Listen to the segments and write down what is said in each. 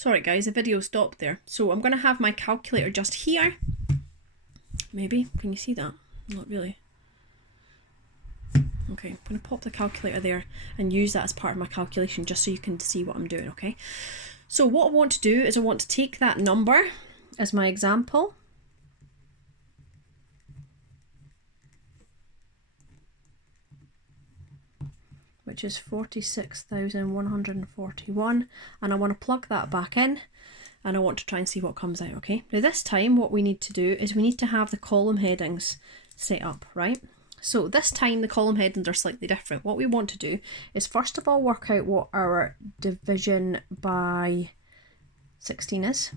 Sorry guys, the video stopped there. So I'm going to have my calculator just here. Maybe, can you see that? Not really. Okay, I'm going to pop the calculator there and use that as part of my calculation just so you can see what I'm doing, okay? So what I want to do is I want to take that number as my example. Which is 46,141, and I want to plug that back in and I want to try and see what comes out, okay? Now this time what we need to do is we need to have the column headings set up, right? So this time the column headings are slightly different. What we want to do is first of all work out what our division by 16 is,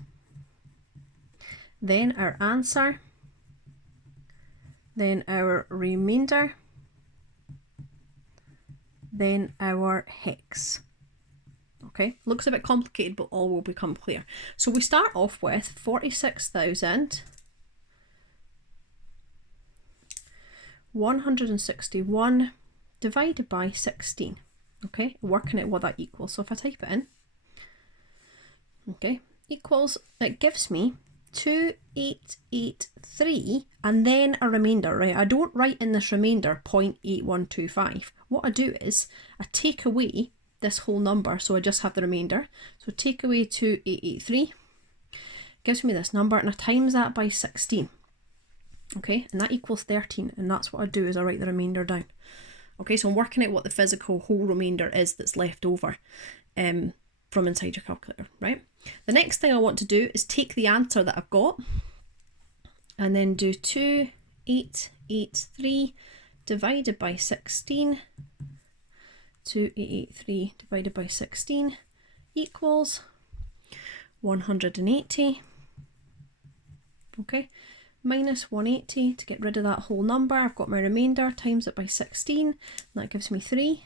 then our answer, then our remainder, then our hex. Okay, looks a bit complicated, but all will become clear. So we start off with 46,161 divided by 16. Okay, working out what that equals. So if I type it in, okay, equals, it gives me 2883 and then a remainder, right? I don't write in this remainder 0.8125. What I do is I take away this whole number, so I just have the remainder. So take away 2883 gives me this number, and I times that by 16. Okay, and that equals 13, and that's what I do is I write the remainder down. Okay, so I'm working out what the physical whole remainder is that's left over from inside your calculator, right? The next thing I want to do is take the answer that I've got and then do 2883 divided by 16. 2883 divided by 16 equals 180. Okay, minus 180 to get rid of that whole number. I've got my remainder, times it by 16, and that gives me 3.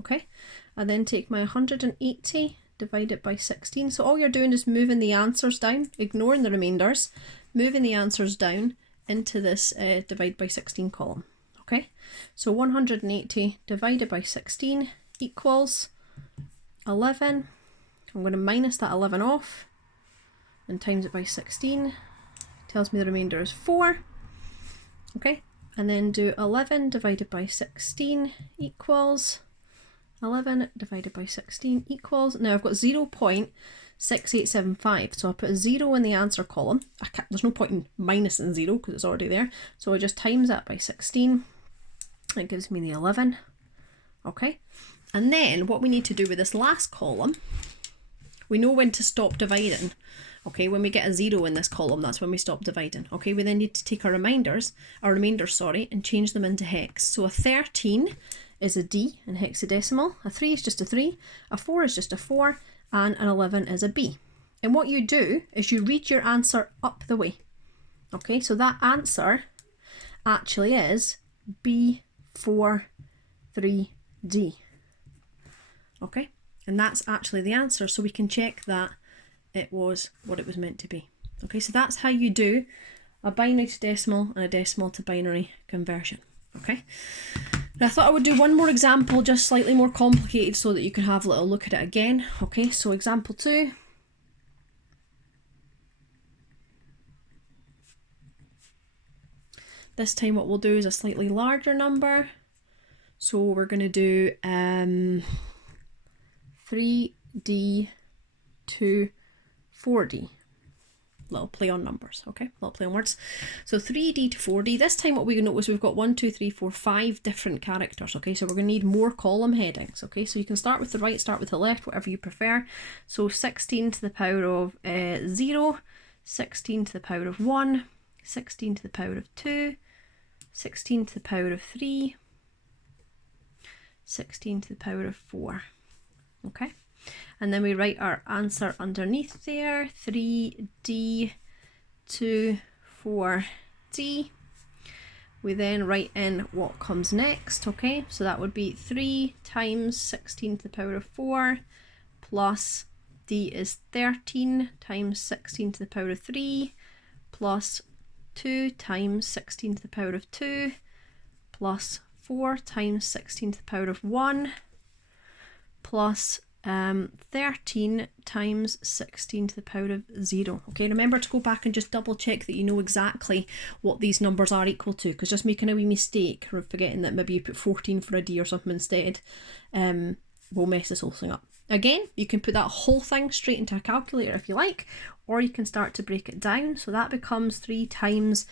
Okay, I then take my 180, divide it by 16. So all you're doing is moving the answers down, ignoring the remainders, moving the answers down into this divide by 16 column. Okay, so 180 divided by 16 equals 11. I'm going to minus that 11 off and times it by 16. Tells me the remainder is 4. Okay, and then do 11 divided by 16 equals 11 divided by 16 equals, now I've got 0.6875, so I put a 0 in the answer column. There's no point in minusing 0 because it's already there, so I just times that by 16. It gives me the 11. Okay, and then what we need to do with this last column, we know when to stop dividing. Okay, when we get a 0 in this column, that's when we stop dividing. Okay, we then need to take our remainders, and change them into hex. So a 13 is a D in hexadecimal, a 3 is just a 3, a 4 is just a 4, and an 11 is a B. And what you do is you read your answer up the way. Okay, so that answer actually is B43D. Okay, and that's actually the answer, so we can check that it was what it was meant to be. Okay, so that's how you do a binary to decimal and a decimal to binary conversion. Okay, and I thought I would do one more example, just slightly more complicated, so that you can have a little look at it again. Okay, so example 2. This time what we'll do is a slightly larger number. So we're going to do 3D to 4D. Little play on numbers, okay? Little play on words. So 3D to 4D. This time what we can notice, we've got 1, 2, 3, 4, 5 different characters, okay? So we're going to need more column headings, okay? So you can start with the right, start with the left, whatever you prefer. So 16 to the power of 0, 16 to the power of 1, 16 to the power of 2, 16 to the power of 3, 16 to the power of 4, okay? And then we write our answer underneath there, 3D to 4D. We then write in what comes next, okay? So that would be 3 times 16 to the power of 4 plus D is 13 times 16 to the power of 3 plus 2 times 16 to the power of 2 plus 4 times 16 to the power of 1 plus 13 times 16 to the power of 0. Okay, remember to go back and just double check that you know exactly what these numbers are equal to, because just making a wee mistake or forgetting that maybe you put 14 for a D or something instead will mess this whole thing up. Again, you can put that whole thing straight into a calculator if you like, or you can start to break it down. So that becomes 3 times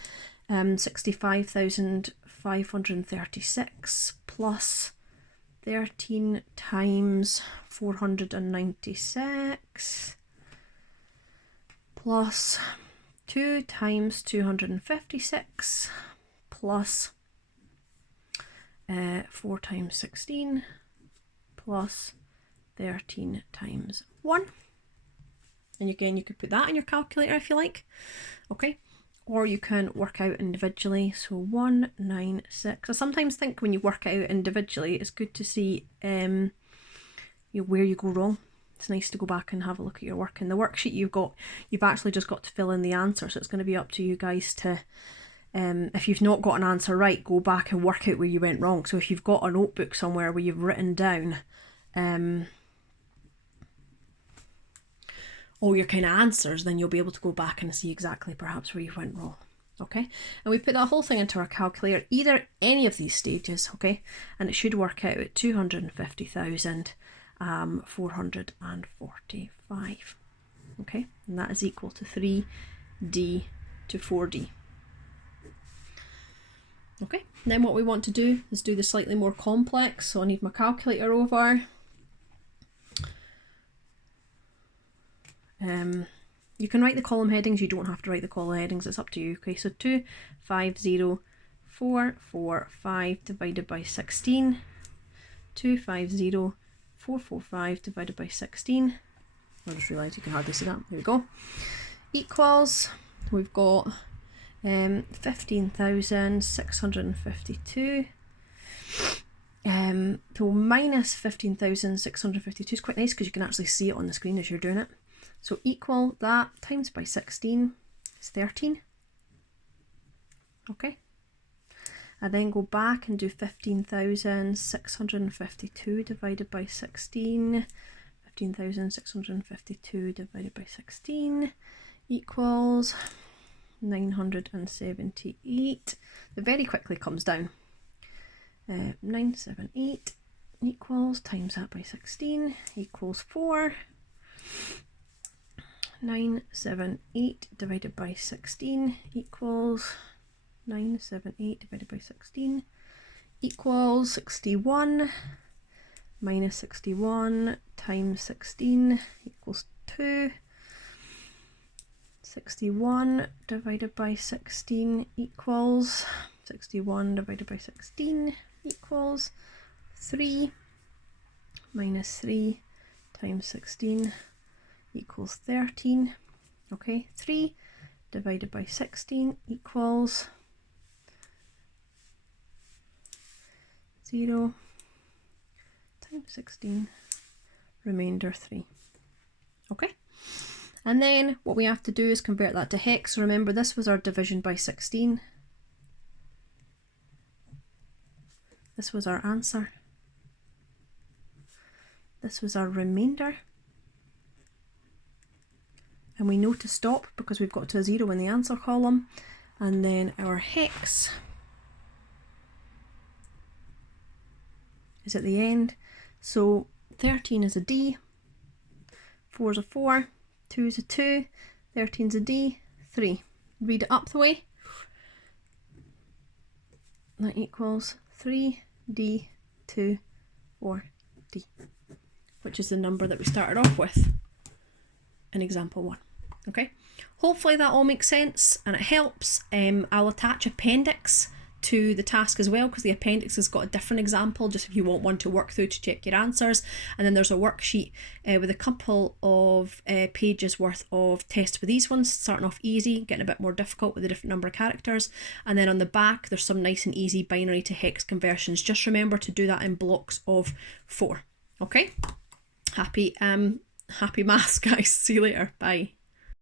65,536 plus 13 times 496 plus 2 times 256 plus 4 times 16 plus 13 times 1. And again, you could put that in your calculator if you like. Okay. Or you can work out individually. So 196. I sometimes think when you work out individually, it's good to see where you go wrong. It's nice to go back and have a look at your work. In the worksheet you've actually just got to fill in the answer. So it's going to be up to you guys to, if you've not got an answer right, go back and work out where you went wrong. So if you've got a notebook somewhere where you've written down all your kind of answers, then you'll be able to go back and see exactly perhaps where you went wrong. Okay, and we put that whole thing into our calculator, either any of these stages, okay, and it should work out at 250,445. Okay, and that is equal to 3D to 4D. Okay, then what we want to do is do the slightly more complex. So I need my calculator over. You can write the column headings, you don't have to write the column headings, it's up to you. Okay, so 250,445 divided by 16, 250,445 divided by 16, I just realised you can hardly see that, there we go, equals, we've got 15,652, so minus 15,652 is quite nice because you can actually see it on the screen as you're doing it. So equal that times by 16 is 13. Okay. And then go back and do 15,652 divided by 16. 15,652 divided by 16 equals 978. It very quickly comes down. 978 equals, times that by 16 equals 4. 978 divided by 16 equals 978 divided by 16 equals 61, minus 61 times 16 equals 2. 61 divided by 16 equals 61 divided by 16 equals 3, minus 3 times 16 equals 13. Okay, 3 divided by 16 equals 0 times 16, remainder 3. Okay, and then what we have to do is convert that to hex. So remember, this was our division by 16. This was our answer. This was our remainder. And we know to stop because we've got to a 0 in the answer column. And then our hex is at the end. So 13 is a D, 4 is a 4, 2 is a 2, 13 is a D, 3. Read it up the way. That equals 3D to 4D, which is the number that we started off with in example 1. Okay, hopefully that all makes sense and it helps. I'll attach appendix to the task as well, because the appendix has got a different example just if you want one to work through to check your answers. And then there's a worksheet with a couple of pages worth of tests for these ones, starting off easy, getting a bit more difficult with a different number of characters. And then on the back there's some nice and easy binary to hex conversions. Just remember to do that in blocks of 4. Okay, happy maths guys, see you later, bye.